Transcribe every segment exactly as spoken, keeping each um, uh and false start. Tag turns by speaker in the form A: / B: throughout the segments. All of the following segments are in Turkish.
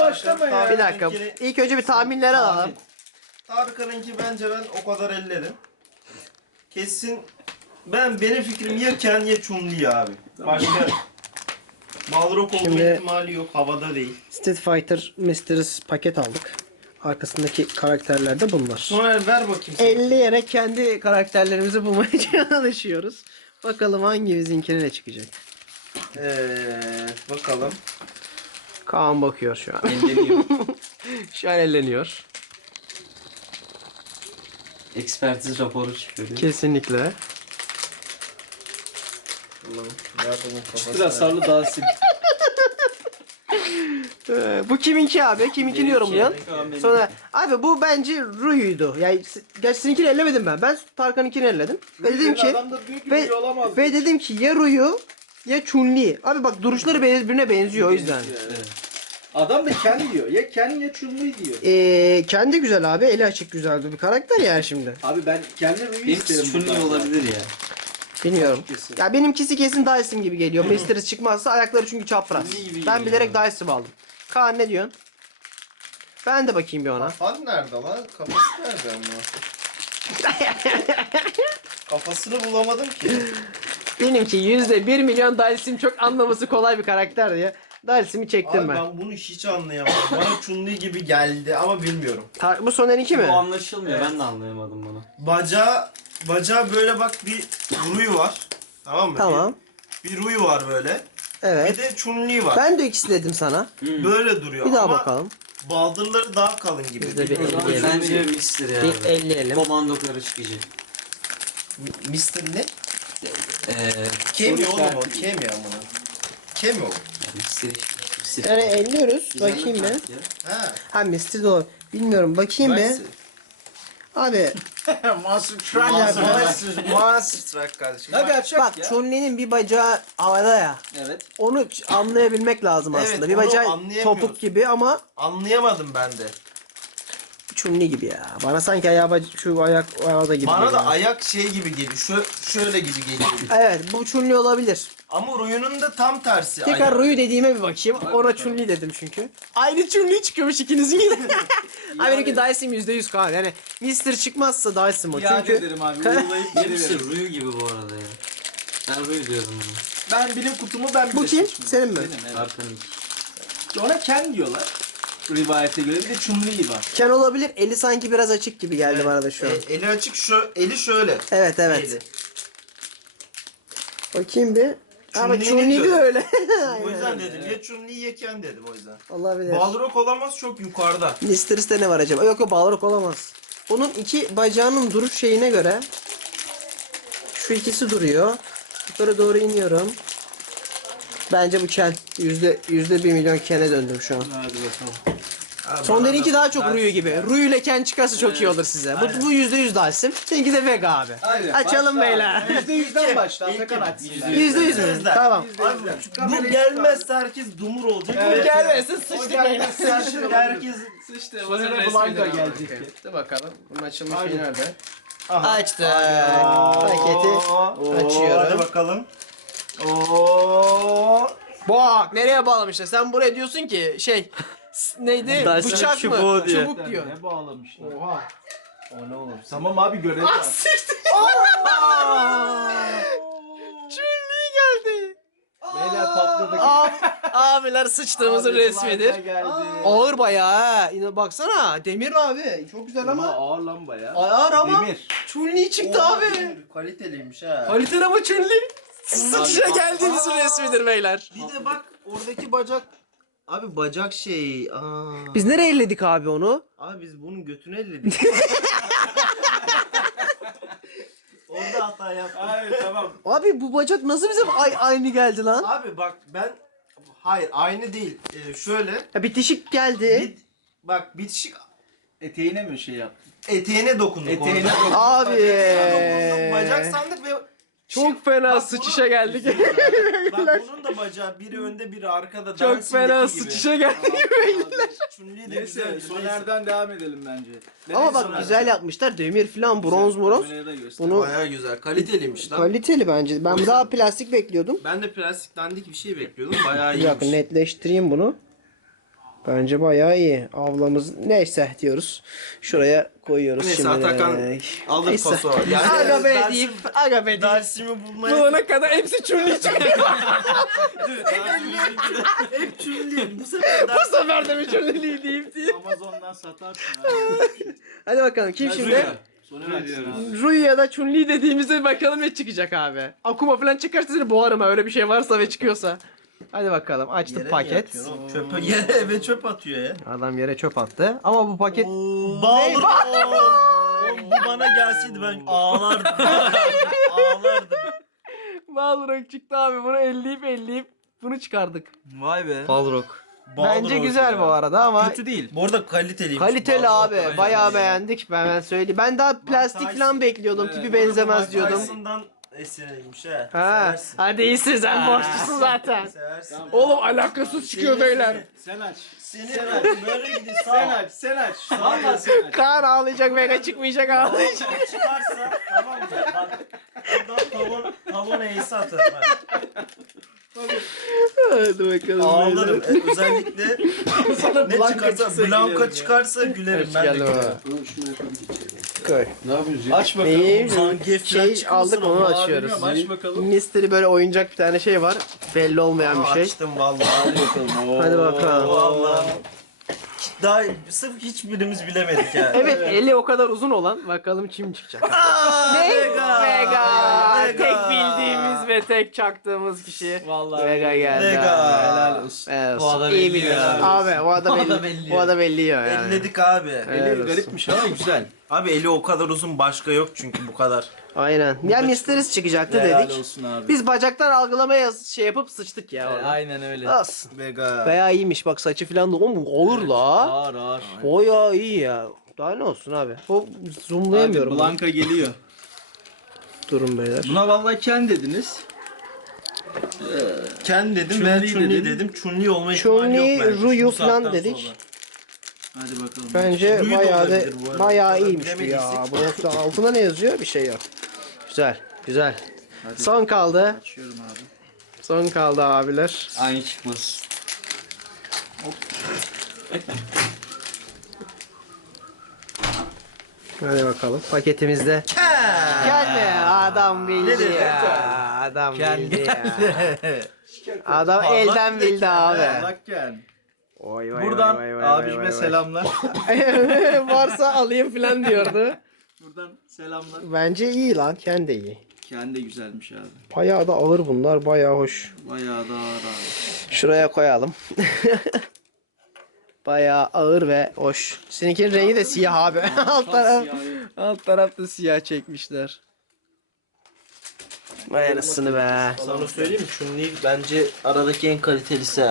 A: başlama ya.
B: Bir dakika. İlk önce bir tahminleri alalım.
C: Tarkan'ınki bence ben o kadar elledim. Kesin ben benim fikrim ya Ken ya Chun-Li abi. Başka Balrog olma
B: Şimdi-
C: ihtimali yok, havada değil.
B: Street Fighter Mysteries paket aldık. Arkasındaki karakterler de bunlar.
C: Soner ver bakayım. sen.
B: Elleyerek kendi karakterlerimizi bulmaya çalışıyoruz. Bakalım hangimizinkine ne çıkacak.
C: Evet, bakalım.
B: Kaan bakıyor şu an.
A: Elleniyor.
B: Şu an elleniyor.
A: Ekspertiz raporu çıkıyor.
B: Kesinlikle.
C: Allah'ım, ver bunun kafasına.
A: Çıtır hasarlı Dalsim.
B: Ee, bu kiminki abi? Kiminkini yorumluyorsun? Sonra abi bu bence Ruyu'ydu. Yani s- gerçi seninkini ellemedim ben. Ben Tarkan'ınkini elledim. Ve dedim ki
A: Adam da diyor ki
B: ve,
A: Ruy olamaz.
B: ve dedim ki ya Ruyu ya Chun-Li. Abi bak duruşları birbirine benziyor o yüzden.
A: Evet. Adam da Ken diyor. Ya Ken ya Chun-Li diyor.
B: Ee, kendi güzel abi. Eli açık güzel bir karakter ya şimdi.
A: Abi ben Ken'le Ruy'u
D: Benim
A: isterim.
D: Chun-Li
A: buradan.
D: olabilir ya.
B: Bilmiyorum.
A: Kesin.
B: Ya benimkisi kesin Dyson gibi geliyor. Mysteries çıkmazsa ayakları çünkü çapraz.
D: Chun-Li gibi
B: Ben
D: geliyor.
B: bilerek Dyson aldım. Kaan ne diyorsun? Ben de bakayım bir ona.
C: Kafan nerede lan? Kafası nerede ama? Kafasını bulamadım ki.
B: Benimki yüzde bir milyon Dalsim çok anlaması kolay bir karakter diye. Dalsim'i çektim
C: Abi
B: ben.
C: ben bunu hiç anlayamadım. Bana Chun-Li gibi geldi ama bilmiyorum.
B: Ta- bu Soner'inki mi?
D: Bu anlaşılmıyor.
C: Evet.
D: Ben de anlayamadım bunu.
C: Bacağı, bacağı böyle bak bir ruyu var. Tamam mı?
B: Tamam.
C: Bir, bir ruyu var böyle.
B: Evet.
C: Bir de Chun-Li var.
B: Ben de ikisi dedim sana.
C: Böyle duruyor
B: Bir daha
C: ama
B: bakalım.
C: baldırları daha kalın gibi.
B: Biz de bir
C: Bilmiyorum.
B: elleyelim.
D: Bence mixtir ya.
B: Bir elleyelim.
D: Komando karışıkıcı.
C: mister ne?
D: Eee...
C: Kemi
A: Soru
C: oğlum o.
A: işareti.
C: Kemi ama. Kemi o.
D: Mixtir. Mixtir.
B: Yani elliyoruz.
D: Güzel
B: Bakayım
D: bir
B: bir.
D: kart ya.
C: Ha.
B: Ha Misty de olur. Bilmiyorum. Bakayım bir.
C: Versin.
B: Abi
A: Monster Truck
C: Monster,
A: ya.
C: Monster, Monster Truck kardeşim.
A: Tabii
C: Bak,
A: açacak
B: bak
A: ya.
B: Chun-Li'nin bir bacağı havada ya.
A: Evet.
B: Onu ç- anlayabilmek lazım
C: Evet,
B: aslında. Bir
C: onu
B: bacağı
C: anlayamıyoruz.
B: topuk gibi ama
C: anlayamadım ben de.
B: Chun-Li gibi ya. Bana sanki ayağı bac- şu ayak havada gibi
C: Bana da
B: geliyor.
C: ayak şey gibi geliyor. Şö şöyle gibi geliyor.
B: Evet bu Chun-Li olabilir.
C: Ama Ruyu'nun da tam tersi.
B: Tekrar
C: ayağı.
B: Ruyu dediğime bir bakayım. Ona Chun-Li dedim çünkü. Aynı Chun-Li çıkıyormuş ikinizin gibi. Abi benimki Dyson yüzde yüz kan. Yani Mister çıkmazsa Dyson o.
A: İade
B: Çünkü
A: ederim abi. Uygulayıp geri
D: Hepsi
A: veririm.
D: Ruyu gibi bu arada ya. Ben Ruyu diyorum bunu.
A: Ben bilim kutumu ben
B: Bu
A: bile
B: kim?
A: seçmedim.
B: Senin mi?
A: Benim, evet.
D: Arkanın.
A: Ona Ken diyorlar. Rivayete göre bir de Chun-Li var.
B: Ken olabilir. Eli sanki biraz açık gibi geldi bana da şu an.
C: E, eli açık şu eli şöyle.
B: Evet evet.
C: Eli.
B: Bakayım bir. Ama
C: Chun-Li
B: Chun-Li de
C: diyor.
B: öyle.
C: O yüzden dedim ya Chun-Li ya Ken dedim o yüzden.
B: Olabilir.
C: Balrog olamaz çok yukarıda.
B: Mysteris'te ne var acaba? Yok yok Balrog olamaz. Bunun iki bacağının duruş şeyine göre şu ikisi duruyor. Yukarı doğru iniyorum. Bence bu Ken. Yüzde, yüzde bir milyon Ken'e döndüm şu an.
A: Hadi bakalım.
C: Abi
B: Son
C: bana
B: derinki
C: da-
B: daha çok
C: ben-
B: Ruyu gibi. Ruyu ile Ken çıkarsa çok iyi olur size. Bu, bu yüzde yüz Dalsim. Seninki de Vega abi.
A: Haydi,
B: Açalım
A: başla.
B: beyler.
A: Yüzde yüzden
C: İlki,
A: başla.
C: ilki.
A: Atakan açsın.
B: Yüzde yüz mü?
C: Yüzden.
B: Tamam.
C: Abi, bu gelmezse herkes dumur olacak.
A: Evet.
C: Ve-
B: Gelmesin
A: O
B: sıçtık
A: gelmezse
B: beyler.
C: Herkes, herkes
A: Sıçtı. Sonra Blanka gelecek.
B: Dur bakalım. Bunun açılmış
A: Haydi.
B: şeyi nerede?
C: Aha.
B: Açtık. Paketi açıyorum.
C: Hadi bakalım. Oo.
B: Bak nereye bağlamışlar? Sen buraya diyorsun ki şey s- neydi?
D: Dyson
B: Bıçak mı?
D: çubuğu diye.
B: Çubuk diyor.
A: Ne bağlamışlar?
B: Oha.
A: O ne oğlum? Tamam abi görev var.
B: Chun-Li geldi.
A: Beyler patladık.
B: Abi, abiler sıçtığımızın
A: Abi,
B: resmidir.
A: Blanka geldi.
B: Ağır bayağı ha. İna baksana. Demir abi. Çok güzel
A: Ama
B: ama.
A: ağır lan baya.
B: Ağır ama.
A: Demir.
B: Chun-Li çıktı
C: Oha,
B: abi.
C: demir Kaliteliymiş ha.
B: Kaliteli ama Chun-Li. Sıçışa geldiğimizin resmidir beyler.
C: Bir de bak oradaki bacak. Abi bacak şey. Aa.
B: Biz nereye elledik abi onu?
C: Abi biz bunun götünü elledik. Orada hata yaptık.
A: Hayır tamam.
B: Abi bu bacak nasıl bize ay aynı geldi lan?
C: Abi bak ben hayır aynı değil. Ee, şöyle
B: Ya bitişik geldi.
C: bir, bak bitişik
A: Eteğine mi şey yaptın?
C: eteğine dokunduk.
A: Eteğine
C: orada.
A: dokunduk.
B: Abi.
C: Dokunduk, bacak sandık ve
B: Çok fena
C: Bak
B: sıçışa
C: bunu-
B: geldik.
C: bak bunun da bacağı biri önde biri arkada.
B: Çok
C: Dancing'deki
B: fena
C: gibi.
B: sıçışa geldik beyler.
C: Chun-Li de
A: Neyse
C: güzeldi,
A: Soner'den devam edelim bence.
B: Ama bak
C: Soner.
B: güzel yapmışlar. Demir filan, bronz bronz.
A: Kameraya da göster.
B: Bunu
C: Bayağı güzel. Kaliteliymiş lan.
B: kaliteli bence. Ben daha plastik bekliyordum.
C: Ben de plastik dandik bir şey bekliyordum. Bayağı
B: Bir dakika
C: iyiymiş.
B: netleştireyim bunu. Bence bayağı iyi. Avlamız neyse diyoruz. Şuraya koyuyoruz
C: Neyse,
B: şimdi.
C: Atakan alır
B: Neyse.
C: paso. Yani
B: Aga be
C: dersim-
B: deyip, aga be deyip.
C: Dersimi bulmaya
B: Bulana kadar hepsi çürlüğü çıkıyor.
C: hep çürülüyor. Bu sefer
B: Bu sefer de mi çürlüğü deyip deyip.
A: Amazon'dan satarsın abi.
B: Hadi bakalım kim şimdi?
A: Sonra veriyoruz.
B: Rui ya da Chun-Li dediğimizde bakalım ne çıkacak abi. Akuma falan çıkarsa seni boğarım ha, öyle bir şey varsa ve çıkıyorsa. Hadi bakalım, açtım
C: Yere mi
B: paket.
C: yatıyor oğlum? Çöpe, yere eve çöp atıyor ya.
B: Adam yere çöp attı ama bu paket
C: Bağlı. Oğlum bu bana gelseydi ben ağlardım. ağlardım.
B: Balrog çıktı abi, bunu elleyip elleyip bunu çıkardık.
C: Vay be.
D: Balrog.
B: Bence güzel bu arada ama
C: Kötü değil. Bu arada kaliteliymiş.
B: kaliteli
C: Balrog
B: abi,
C: kaliteli.
B: bayağı beğendik, ben, ben söyleyeyim. Ben daha plastik
C: Tyson-
B: falan bekliyordum,
A: Evet,
B: tipi
C: Bu arada
B: benzemez
C: Mike
B: diyordum.
C: Tyson'dan esinlenilmiş he.
B: Ha,
C: Seversin.
B: hadi iyisin, sen borçlusun zaten.
C: Seversin.
B: Oğlum alakasız çıkıyor beyler.
A: Sen aç.
C: Seni
A: Sen
C: böyle gidin
A: Sen
C: sağ.
A: aç. Sen aç. Valla sen aç.
B: Kaan ağlayacak, Vega çıkmayacak, ağlayacak.
C: Çıkarsa tamam mı? Bak buradan talon, talon eğisi atarım. Hadi.
B: Hadi bakalım.
C: Ağlarım. E, özellikle ne
A: Blanka
C: çıkarsa,
A: çıksa
C: Blanka
A: gülerim
C: çıkarsa gülerim ben de
B: Geldi
C: gülerim.
B: baba.
A: Oğlum şunu yapabiliriz.
B: Koy.
A: Ne yapıyoruz ya? Aç bakalım.
B: İyi,
C: Zangief falan
B: şey
C: çıkmasın
B: aldık,
C: ama
B: onu
C: abi,
B: açıyoruz.
A: bilmiyorum, aç bakalım.
B: Mystery böyle oyuncak bir tane şey var. Belli olmayan bir şey.
C: Açtım vallahi.
A: Hadi bakalım. Oo.
B: Hadi bakalım.
C: Vallahi. Hiç- Daha sırf hiçbirimiz bilemedik ya.
B: Evet, eli o kadar uzun olan, bakalım kim çıkacak. ne?
C: Vega.
B: Vega.
C: Vega.
B: Tek bildiğimiz ve tek çaktığımız kişi.
A: Vallahi.
B: Vega geldi.
C: Vega.
A: Helal olsun.
B: Evet,
D: Bu adam
B: iyi
D: elliyor
B: biliyor.
D: abi.
B: Abi bu adam
D: Bu adam
B: belli.
D: elliyor.
B: Bu adam elliyor yani.
C: Elledik abi.
B: Helal
A: Eli
B: olsun.
A: garipmiş ama güzel.
C: Abi eli o kadar uzun başka yok çünkü bu kadar.
B: Aynen. Ya Mysteries çıkacaktı
A: Helal
B: dedik.
A: olsun abi.
B: Biz bacaklar algılamaya şey yapıp sıçtık ya orada.
A: Aynen öyle.
B: Olsun.
C: Vega.
B: Bayağı iyiymiş, bak saçı falan da oğlum ağır la.
A: Ağır ağır.
B: Bayağı iyi ya. Daha ne olsun abi. O zoomlayamıyorum.
A: Abi, Blanka geliyor.
B: Durun beyler.
A: Buna vallahi Ken dediniz.
C: Ken dedim
A: Chun-Li
C: ben Chun-Li
A: dedim.
C: dedim. Chun-Li olma ihtimali yok
B: Chun-Li,
C: bence.
B: Ruyu
C: Bu saatten
B: falan dedik.
C: sonra.
A: Hadi bakalım.
B: Bence
C: Ruyu da
B: bayağı da
C: olabilir bu arada.
B: bayağı
C: Kadar
B: iyiymiş bu ya.
C: bilemediysek.
B: Bu nokta altında ne yazıyor? Bir şey yok. Güzel. Güzel. Son kaldı.
A: Açıyorum abi.
B: Son kaldı abiler.
D: Aynı çıkmaz.
B: Hadi bakalım. Paketimizde. Gelme. Adam bildi
C: dedi?
B: ya. Adam bildi ya. Adam
C: Parlak
B: elden
C: bir de
B: bildi
C: Ken,
B: abi.
A: Bak Ken.
B: Oy, vay,
A: Buradan
B: vay, vay, vay,
A: abicime
B: vay, vay.
A: selamlar.
B: Varsa alayım falan diyordu.
A: Buradan selamlar.
B: Bence iyi lan. Kendi iyi.
A: Ken de güzelmiş abi.
B: Bayağı da ağır bunlar. Bayağı hoş.
A: Bayağı da ağır abi.
B: Şuraya koyalım. Bayağı ağır ve hoş. Seninkinin rengi de siyah abi. alt taraf
A: siyah, evet.
B: alt taraf da siyah çekmişler. Vay anasını be.
C: Sana söyleyeyim mi? Chun-Li bence aradaki en kalitelisi.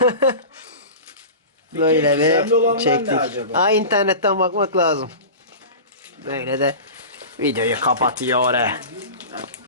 B: Böyle
A: gizemli
B: de
A: olanlar ne
B: çektik.
A: acaba?
B: Aa, internetten bakmak lazım. Böyle de videoyu kapatıyor oraya.